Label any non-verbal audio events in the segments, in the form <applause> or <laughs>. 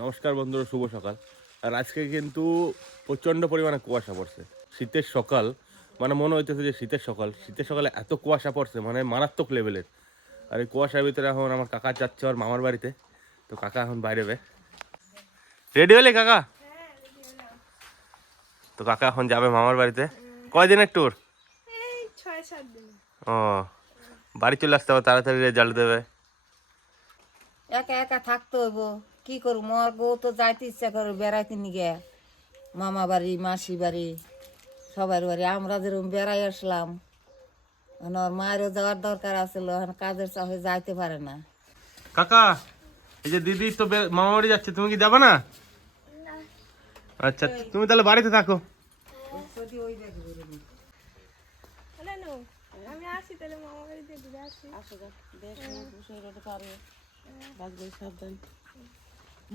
নমস্কার বন্ধুরা শুভ সকাল। আর আজকে কিন্তু প্রচণ্ড পরিমাণে কুয়াশা পড়ছে। শীতের সকাল মানে মনে হইতেছে যে শীতের সকাল। শীতের সকালে এত কুয়াশা পড়ছে মানে মারাত্মক লেভেলের আর এই কুয়াশার ভিতরে এখন আমার কাকা যাচ্ছে ওর মামার বাড়িতে। তো কাকা এখন বাইরে বে। রেডি হলে কাকা? তো কাকা এখন যাবে মামার বাড়িতে। কয়দিনের ট্যুর ও বাড়ি চলে আসতে হবে তাড়াতাড়ি রেজাল্ট দেবে। একা একা থাকতে হইব। কি করব? মোর বউ তো যাইতে ইচ্ছা করে বেড়াইতে নিগে মামা বাড়ি মাসি বাড়ি সবার বাড়ি। আমরা যেরকম বেড়াই আসলাম ওর মায়েরও যাওয়ার দরকার আছিল এখন কাজের চাপে যাইতে পারে না। কাকা এই যে দিদি তো মামা বাড়ি যাচ্ছে তুমি কি যাবে না? আচ্ছা তুমি তাহলে বাড়িতে থাকো। আমি আসি তাহলে মামা বাড়িতে ঘুরে আসি।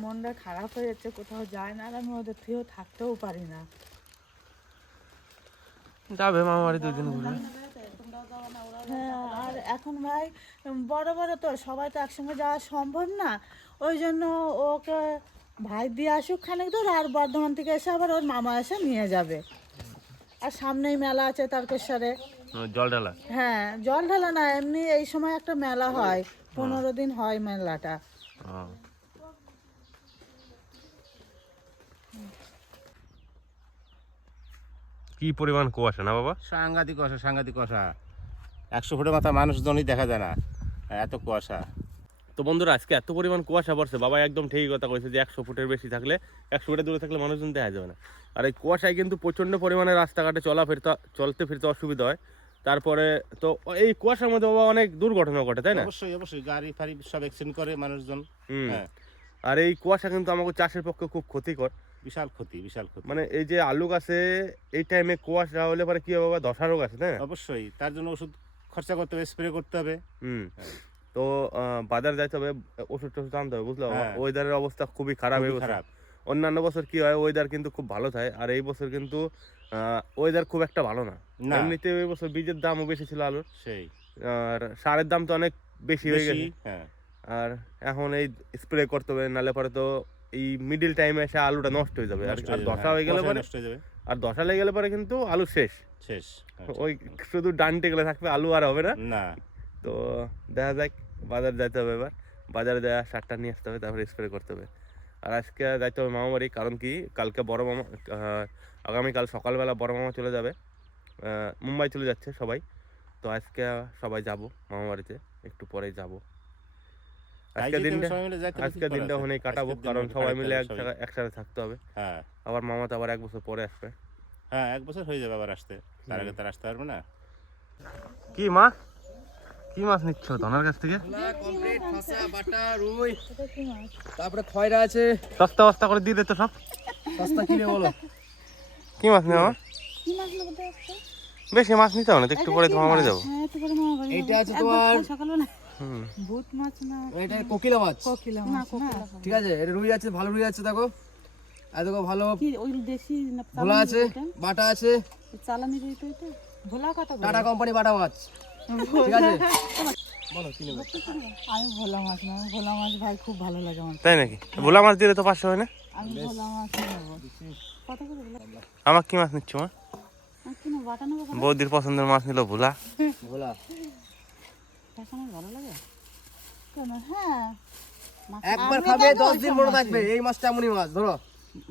মনটা খারাপ হয়ে যাচ্ছে কোথাও যায় না আর আমি ওদের থেকেও থাকতেও পারি না। যাবে মামা বাড়ি দুই ঘুরে। হ্যাঁ আর এখন ভাই বড় বড় তো সবাই তো একসঙ্গে যাওয়া সম্ভব না। ওই জন্য ওকে ভাই দিয়ে আসুক খানিক দূর আর বর্ধমান থেকে এসে আবার ওর মামা এসে নিয়ে যাবে। আর সামনেই মেলা আছে তারকেশ্বরে। জল ঢালা? হ্যাঁ জল ঢালা না এমনি এই সময় একটা মেলা হয়। পনেরো দিন হয় মেলাটা। কি পরিমাণ কুয়াশা না বাবা? সাংঘাতিক কুয়াশা সাংঘাতিক কুয়াশা। একশো ফুটের মাথা মানুষজনই দেখা যায় না এত কুয়াশা। তো বন্ধুরা আজকে এত পরিমাণ কুয়াশা পড়ছে বাবা একদম ঠিকই কথা কইছে যে একশো ফুটের বেশি থাকলে একশো ফুটের দূরে থাকলে মানুষজন দেখা যাবে না। আর এই কুয়াশায় কিন্তু প্রচণ্ড পরিমাণে রাস্তাঘাটে চলা ফিরতে চলতে ফিরতে অসুবিধা হয়। তারপরে তো এই কুয়াশার মধ্যে বাবা অনেক দুর্ঘটনা ঘটে তাই না? অবশ্যই অবশ্যই। গাড়ি ফাড়ি সব অ্যাক্সিডেন্ট করে মানুষজন। হুম। হ্যাঁ। আর এই কুয়াশা কিন্তু আমাকে চাষের পক্ষে খুব ক্ষতিকর। বিশাল ক্ষতি বিশাল ক্ষতি। মানে এই যে আলু গাছে এই টাইমে কুয়াশা হলে পরে কি হবে বাবা? ধসা রোগ আছে তাই অবশ্যই তার জন্য ওষুধ খরচা করতে হবে স্প্রে করতে হবে। হুম। তো বাজার যাইতে হবে ওষুধ টষুধ আনতে হবে বুঝলো হ্যাঁ। ওয়েদারের অবস্থা খুবই খারাপ এই খারাপ। অন্যান্য বছর কি হয় ওয়েদার কিন্তু খুব ভালো থাকে আর এই বছর কিন্তু ওয়েদার খুব একটা ভালো না। না। এমনিতে এই বছর বীজের দামও বেশি ছিল আলুর। সেই। আর সারের দাম তো অনেক বেশি হয়ে গেছে। হ্যাঁ। আর এখন এই স্প্রে করতে হবে নালে পরে তো এই মিডিল টাইমে এসে আলুটা নষ্ট হয়ে যাবে। আর আর হয়ে দশা হয়ে গেলে পরে নষ্ট হয়ে যাবে। আর দশা লেগে গেলে পরে কিন্তু আলু শেষ। শেষ হ্যাঁ, ওই শুধু ডানটে গেলে থাকবে আলু আর হবে না। না। তো দেখা যাক বাজার যাইতে হবে এবার। বাজারে দেওয়া সারটা নিয়ে আসতে হবে তারপরে স্প্রে করতে হবে। আর আজকে যাইতে হবে মামা বাড়ি কারণ কি কালকে বড় মামা আগামীকাল সকালবেলা বড় মামা চলে যাবে। মুম্বাই চলে যাচ্ছে সবাই। তো আজকে সবাই যাব মামা বাড়িতে একটু পরেই যাব। দিনটা দিনটা ওখানেই কাটাবো কারণ সবাই মিলে এক জায়গায় একসাথে থাকতে হবে। হ্যাঁ। আবার মামা তো আবার এক বছর পরে আসবে। হ্যাঁ এক বছর হয়ে যাবে আবার আসতে। তার আগে তার আসতে পারবে না? কি মা? কি মাছ নিচ্ছ ধনার কাছ থেকে? কমপ্লিট ফসা বাটা রুই তারপরে খয়রা আছে। সস্তা বস্তা করে দিয়ে দে তো সব। সস্তা কিনে বলো। কি মাছ নেওয়া বেশি মাছ নিতে হবে না তো একটু পরে তোমার বাড়ি যাব। হ্যাঁ এইটা আছে তোমার সকালবেলা। ভূত মাছ না এটা কোকিলা মাছ। কোকিলা মাছ ঠিক আছে এটা রুই আছে ভালো রুই আছে দেখো। আর দেখো ভালো কি ওই দেশি ভোলা আছে বাটা আছে। চালানি রুই তো এটা? ভোলা কত টাটা কোম্পানি বাটা মাছ। ঠিক আছে? বলো কি নেবে? আমি ভোলা মাছ না ভোলা মাছ ভাই খুব ভালো লাগে আমার। তাই নাকি? ভোলা মাছ দিলে তো পাঁচশো হয় না? আমি ভোলা মাছ নেব। কত করে আমার কি মাছ নিচ্ছ মা? বৌদির পছন্দের মাছ নিল ভোলা। ভোলা। দেখো আমার ভালো লাগে? কেন? হ্যাঁ। একবার খাবে দশ দিন মনে থাকবে। এই মাছটা এমনই মাছ ধরো।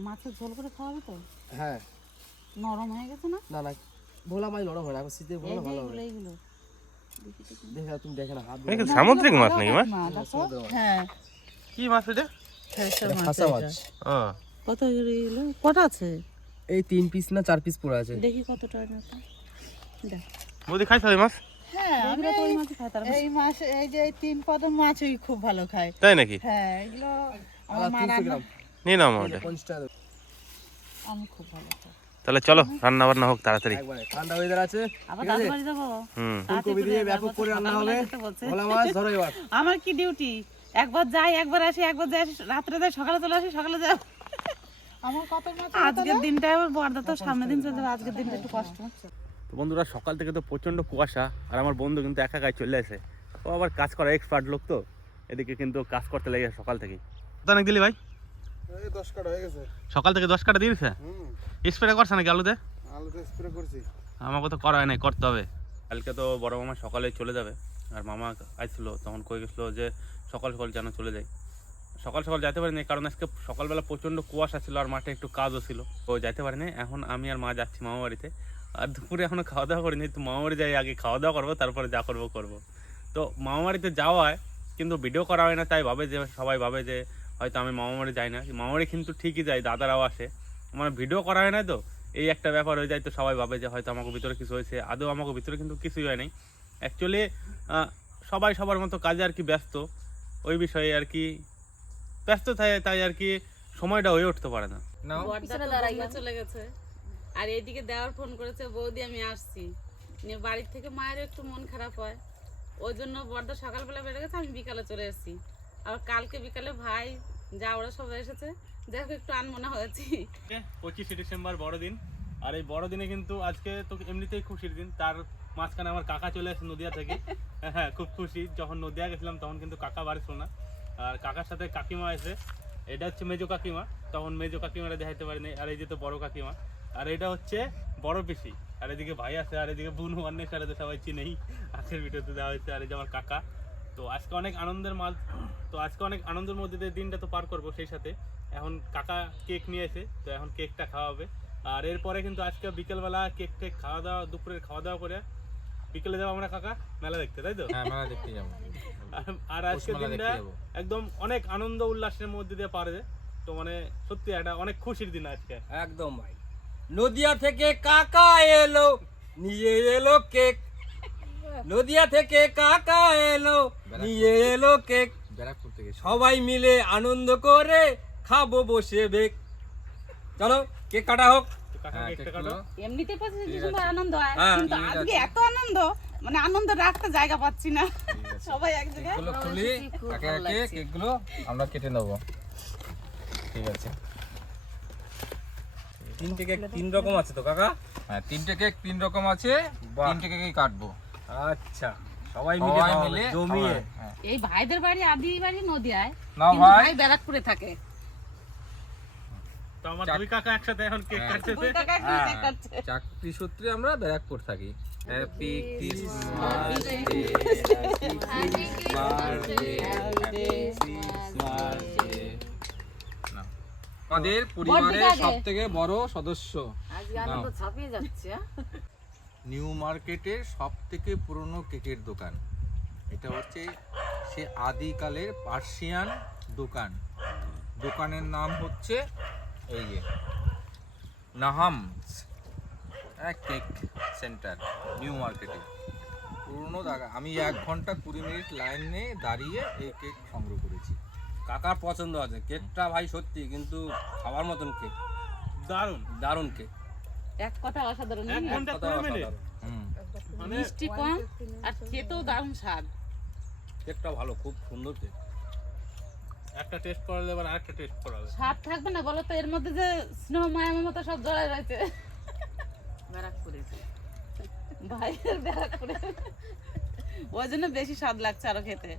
মাছের ঝোল করে খাওয়াবে তো? হ্যাঁ। নরম হয়ে গেছে না? না না ভোলা মাছ নরম হয় না। এখন শীতে ভোলা ভালো এইগুলো হবে এইগুলো। দেখে নাও, তুমি দেখে না হাত সামুদ্রিক মাছ নাকি হ্যাঁ কি মাছ এটা? ফাঁসা। মাছ। ও। কত এগুলো কটা আছে? এই তিন পিস না চার পিস পড়ে আছে। দেখি কতটা আছে দেখ। বৌদি খাইছ মাছ? হ্যাঁ আমি ওই মাছ খাই তার এই মাছ। এই যে তিন পদের মাছই খুব ভালো খায়। তাই নাকি? হ্যাঁ এগুলো নিয়ে নাও। আমি খুব ভালো তাহলে চলো রান্না বান্না হোক তাড়াতাড়ি। ঠান্ডা ওয়েদার আছে আবার দাদু বাড়ি যাব? হুম। ফুলকপি দিয়ে ব্যাপক করে রান্না হবে ভোলা মাছ ধরো এবার। <laughs> আমার কি ডিউটি একবার যাই একবার আসি একবার যাই আসি, রাত্রে যাই সকালে চলে আসি সকালে যাই। আমার কত মাছ আজকের দিনটা আবার বর্দা তো সামনের দিন চলে আজকের দিনটা একটু কষ্ট তো বন্ধুরা সকাল থেকে তো প্রচণ্ড কুয়াশা আর আমার বন্ধু কিন্তু একা একাই চলে আসে। ও আবার কাজ করা এক্সপার্ট লোক তো এদিকে কিন্তু কাজ করতে লেগে সকাল থেকেই। অনেক দিলি ভাই? সকাল থেকে দশ কাটা দিয়েছে স্প্রে করছে নাকি আলুতে? আলুতে স্প্রে করছি। আমাকে তো করা হয় নাই করতে হবে। কালকে তো বড় মামা সকালে চলে যাবে আর মামা আসছিল তখন কয়ে গেছিল যে সকাল সকাল যেন চলে যাই। সকাল সকাল যেতে পারিনি কারণ আজকে সকালবেলা প্রচণ্ড কুয়াশা ছিল আর মাঠে একটু কাজও ছিল। তো যেতে পারিনি এখন আমি আর মা যাচ্ছি মামা বাড়িতে। আর দুপুরে এখনও খাওয়া দাওয়া করিনি তো মামা বাড়ি যাই আগে খাওয়া দাওয়া করব তারপরে যা করব করব। তো মামা বাড়িতে যাওয়া হয় কিন্তু ভিডিও করা হয় না তাই ভাবে যে সবাই ভাবে যে হয়তো আমি মামা বাড়ি যাই না। মামা বাড়ি কিন্তু ঠিকই যাই দাদারাও আসে। মানে ভিডিও করা হয় না তো এই একটা ব্যাপার হয়ে যায় তো সবাই ভাবে যে হয়তো আমাকে ভিতরে কিছু হয়েছে আদৌ আমাকে ভিতরে কিন্তু কিছুই হয় নাই। অ্যাকচুয়ালি সবাই সবার মতো কাজে আর কি ব্যস্ত। ওই বিষয়ে আর কি ব্যস্ত থাকে তাই আর কি সময়টা হয়ে উঠতে পারে না। চলে গেছে। আর এইদিকে দেওয়ার ফোন করেছে, বৌদি আমি আসছি। নিয়ে বাড়ির থেকে মায়ের একটু মন খারাপ হয়। ওই জন্য বড়দা সকালবেলা বেড়ে গেছে, আমি বিকালে চলে এসেছি। আর কালকে বিকালে ভাই, যা ওরা সবাই এসেছে, যাই একটু আনমনা হয়েছি। পঁচিশে ডিসেম্বর বড়দিন। আর এই বড়দিনে কিন্তু আজকে তো এমনিতেই খুশির দিন। তার মাঝখানে আমার কাকা চলে আসে নদিয়া থেকে। হ্যাঁ খুব খুশি। যখন নদিয়া গেছিলাম, তখন কিন্তু কাকা বাড়ি ছিল না। আর কাকার সাথে কাকিমা এসে এটা হচ্ছে মেজো কাকিমা। তখন মেজো কাকিমারা দেখাইতে পারিনি। আর এই যে তো বড় কাকিমা। আর এটা হচ্ছে বড় পিসি আর এদিকে ভাই আছে আর এদিকে বোন অনেক সাথে তো সবাই চিনেই। আজকের ভিডিওতে দেওয়া হয়েছে আর এই যে আমার কাকা। তো আজকে অনেক আনন্দের মাঝ তো আজকে অনেক আনন্দের মধ্যে দিয়ে দিনটা তো পার করব সেই সাথে। এখন কাকা কেক নিয়ে এসে তো এখন কেকটা খাওয়াবে আর এরপরে কিন্তু আজকে বিকেলবেলা কেক টেক খাওয়া দাওয়া দুপুরের খাওয়া দাওয়া করে বিকেলে যাব আমরা কাকা মেলা দেখতে তাই তো? হ্যাঁ মেলা দেখতে যাব। আর- আর আজকের দিনটা একদম অনেক আনন্দ উল্লাসের মধ্যে দিয়ে পারে তো মানে সত্যি একটা অনেক খুশির দিন আজকে। একদম ভাই। নদিয়া থেকে কাকা এলো নিয়ে এলো কেক। নদিয়া থেকে কাকা এলো নিয়ে এলো কেক। সবাই মিলে আনন্দ করে খাব বসে বেক। চলো কেক কাটা হোক। হ্যাঁ, এমনিতে আনন্দ হয় হ্যাঁ, কিন্তু আজকে এত আনন্দ মানে আনন্দ রাখতে জায়গা পাচ্ছি না। সবাই এক জায়গায়। কেকগুলো আমরা কেটে নেব। ঠিক আছে। তিনটে কেক তিন রকম আছে তো কাকা? হ্যাঁ তিনটে কেক তিন রকম আছে তিনটে কেকই কাটবো। আচ্ছা সবাই মিলে জমিয়ে। হ্যাঁ। এই ভাইদের বাড়ি আদি বাড়ি নদিয়ায়। না ভাই। ভাই ব্যারাকপুরে থাকে। তো আমার দুই কাকা একসাথে এখন কেক কাটছে। দুই টাকা কি কেক কাটছে। চাকরি সূত্রে আমরা ব্যারাকপুর থাকি। হ্যাপি ক্রিসমাস আমাদের পরিবারের আগে। সব থেকে বড় সদস্য। ছাপিয়ে যাচ্ছে? নিউ মার্কেটের সব থেকে পুরনো কেকের দোকান। এটা হচ্ছে সে আদিকালের পার্সিয়ান দোকান। দোকানের নাম হচ্ছে এই যে নাহামস হ্যাঁ কেক সেন্টার নিউ মার্কেটে। পুরনো জায়গা। আমি এক ঘণ্টা কুড়ি মিনিট লাইনে দাঁড়িয়ে এই কেক সংগ্রহ করেছি। কাকার পছন্দ আছে কেকটা ভাই সত্যি কিন্তু খাওয়ার মতন কেক। দারুণ। দারুণ কেক। এক কথা অসাধারণ এক ঘণ্টা কথা কুড়ি মিনিট। অসাধারণ। হুম। মানে মিষ্টি কম আর খেতেও দারুণ স্বাদ। কেকটা ভালো খুব সুন্দর কেক। একটা টেস্ট করালে এবার আরেকটা টেস্ট করাবে স্বাদ থাকবে না বলো তো এর মধ্যে যে স্নেহ মায়া মমতা সব জড়ায় রয়েছে। ব্যারাকপুরে ভাইয়ের ব্যারাকপুরে ওই জন্য বেশি স্বাদ লাগছে আরও খেতে।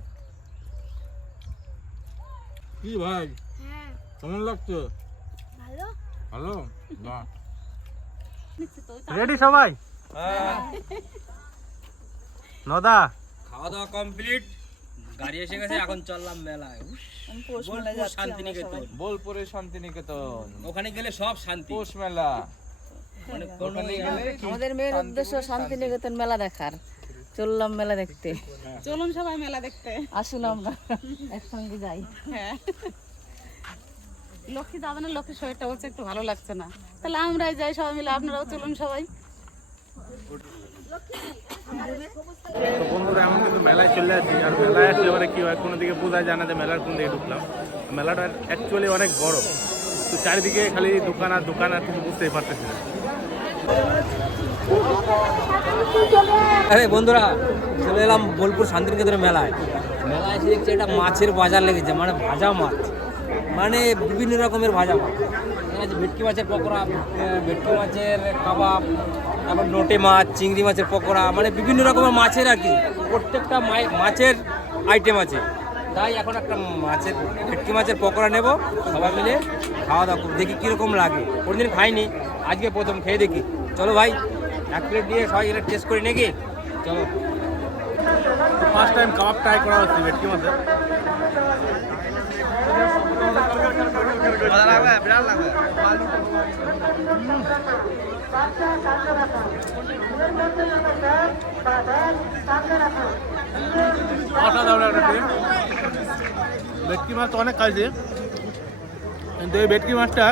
কি ভাই? হ্যাঁ। কেমন লাগছে? ভালো? রেডি <laughs> সবাই? <laughs> নদা? খাওয়া দাওয়া কমপ্লিট গাড়ি এসে গেছে এখন চললাম মেলায়। শান্তিনিকেতন বোলপুরে শান্তিনিকেতন। ওখানে গেলে সব শান্তি। পৌষ মেলা। মানে আমাদের মেয়ের উদ্দেশ্য শান্তিনিকেতন মেলা দেখার। চললাম মেলা দেখতে। চলুন সবাই মেলা দেখতে। আসুন আমরা একসঙ্গে যাই। হ্যাঁ। লক্ষ্মী যাবে না লক্ষ্মীর শরীরটা বলছে একটু ভালো লাগছে না। তাহলে আমরাই যাই সবাই মিলে আপনারাও চলুন সবাই। তো বন্ধুরা কিন্তু মেলায় চলে আসছি আর মেলায় আসলে এবারে কি হয় কোনো দিকে বোঝা যায় না যে মেলার কোন দিকে ঢুকলাম। মেলাটা অ্যাকচুয়ালি অনেক বড়। তো চারিদিকে খালি দোকান আর দোকান আর কিছু বুঝতেই পারতেছি না। আরে বন্ধুরা, চলে এলাম বোলপুর শান্তিনিকেতনের মেলায়। মেলায় এসে দেখছি একটা মাছের বাজার লেগেছে মানে ভাজা মাছ। মানে বিভিন্ন রকমের ভাজা মাছ। আছে ভেটকি মাছের পকোড়া ভেটকি মাছের কাবাব, তারপর লোটে মাছ, চিংড়ি মাছের পকোড়া মানে বিভিন্ন রকমের মাছের আর কি। প্রত্যেকটা মাছের আইটেম আছে। তাই এখন একটা মাছের, ভেটকি মাছের পকোড়া নেব, সবাই মিলে খাওয়া দাওয়া দেখি কীরকম লাগে। কোনোদিন খাইনি, আজকে প্রথম খেয়ে দেখি। চলো ভাই। এক প্লেট নিয়ে সবাই এটা টেস্ট করি নাকি? চলো। ফার্স্ট টাইম কাবাব ট্রাই করা হচ্ছে ভেটকি মাছের। অসাধারণ একটা ভেটকি মাছ তো অনেক খাইছে। কিন্তু এই ভেটকি মাছটা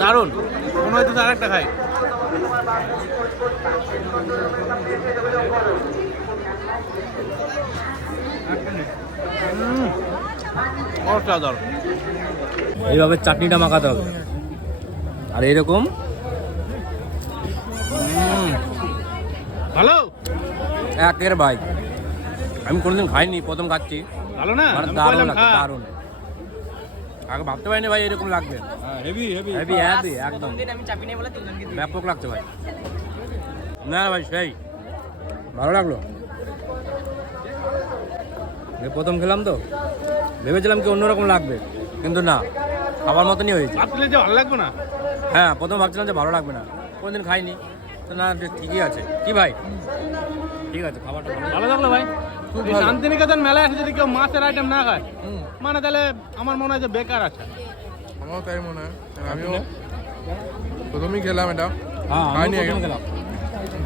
দারুণ। মনে হইতেছে আরেকটা খাই। অসাধারণ। এইভাবে চাটনিটা মাখাতে হবে। আর এরকম? ভালো? একের ভাই। আমি কোনোদিন খাইনি প্রথম খাচ্ছি। ভালো না? মানে দারুণ লাগছে খা। দারুণ। আগে ভাবতে পারিনি ভাই এরকম লাগবে। হেভি হেভি হেভি হেভি একদম। ব্যাপক লাগছে ভাই। না ভাই সেই। ভালো লাগল? এই প্রথম খেলাম তো। ভেবেছিলাম কি অন্যরকম লাগবে কিন্তু না খাবার মতনই হয়েছে। ভাবছিলে যে ভালো লাগবে না? হ্যাঁ প্রথম ভাবছিলাম যে ভালো লাগবে না। কোনোদিন খাইনি। তো না ঠিকই আছে। কি ভাই? ঠিক আছে খাবারটা ভালো লাগল ভাই? শান্তিনিকেতন মেলায় এসে যদি কেউ মাছের আইটেম না খায় মানে তাহলে আমার মনে হয় যে বেকার আছে। আমারও তাই মনে হয়। আমিও প্রথমেই খেলাম এটা। হ্যাঁ খাইনি খেলাম।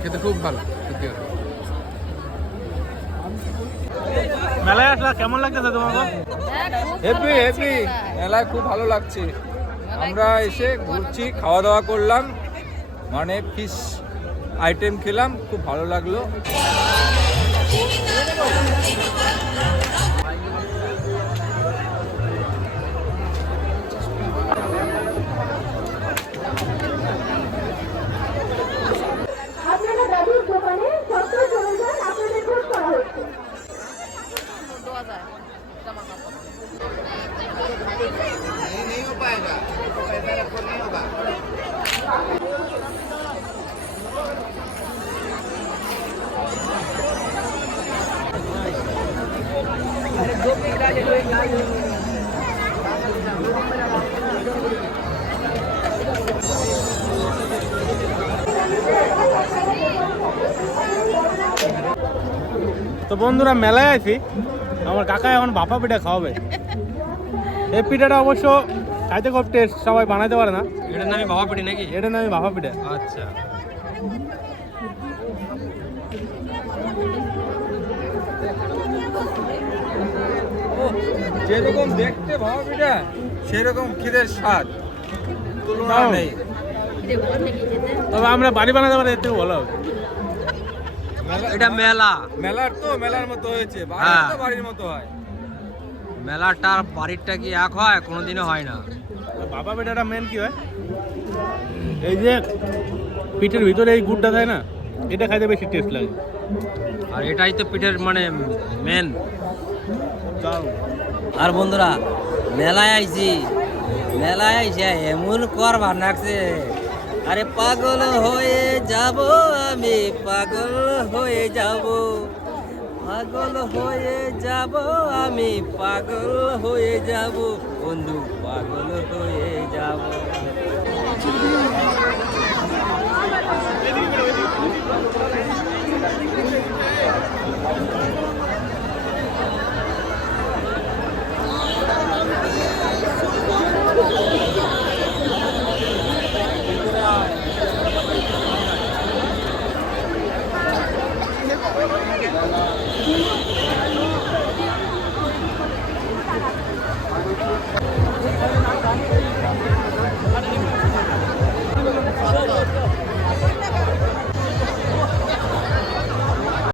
খেতে খুব ভালো সত্যি মেলায় আসলে কেমন লাগতেছে তোমাকে? হেপি হেপি মেলায় খুব ভালো লাগছে। আমরা এসে ঘুরছি খাওয়া দাওয়া করলাম। মানে ফিশ আইটেম খেলাম খুব ভালো লাগল। Give me the world, give me the world, love, love. তো বন্ধুরা মেলায় আছি আমার কাকা এখন বাপা পিঠা খাওয়াবে। এই পিঠাটা অবশ্য খাইতে খুব টেস্ট সবাই বানাইতে পারে না। এটার নামে বাবা পিঠে নাকি? এটার নামে ভাপা পিঠা। আচ্ছা। যেরকম দেখতে ভাবা পিঠা সেরকম খিদের স্বাদ। তুলনা নেই। তবে আমরা বাড়ি বানাতে পারি এর থেকে ভালো হবে। এটা মেলা। মেলার তো মেলার মতো হয়েছে হ্যাঁ। বাড়ির মতো হয়। মেলাটা আর বাড়িরটা কি এক হয়? কোনোদিনও হয় না। ভাপা পিঠাটা মেন কি হয়? এই যে পিঠের ভিতরে এই গুড়টা থাকে না এটা খাইতে বেশি টেস্ট লাগে। আর এটাই তো পিঠের মানে মেন দাও আর বন্ধুরা মেলায় আইছি। মেলায় আইসে এমন করবা নাকছে আরে পাগল হয়ে যাব আমি, পাগল হয়ে যাব। পাগল হয়ে যাব আমি, পাগল হয়ে যাব। বন্ধু, পাগল হয়ে যাব।